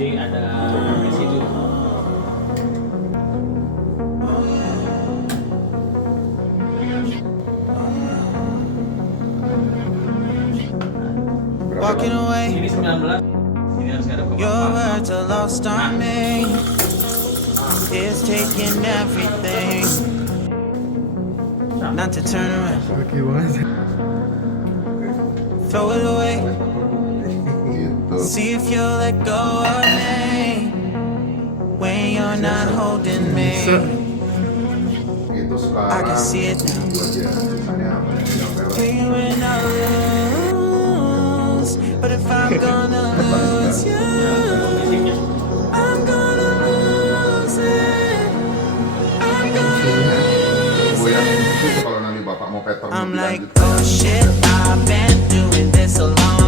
Jadi ada di situ. Walking away, Ini 19. Ini harus ada your pemaparan. words are lost on me. It's taking everything not to turn around. Oke banget. Throw it away. Gitu. See if you'll let go of me when you're not holding me. Itu I can sekarang see it now. itu aja sisanya apa yang peres. You and I lose, but if I'm gonna lose you, I'm gonna lose it. I'm gonna lose Gue yang it. itu kalau nanti bapak mau pattern I'm lebih like, lanjut. oh shit, I've been doing this a long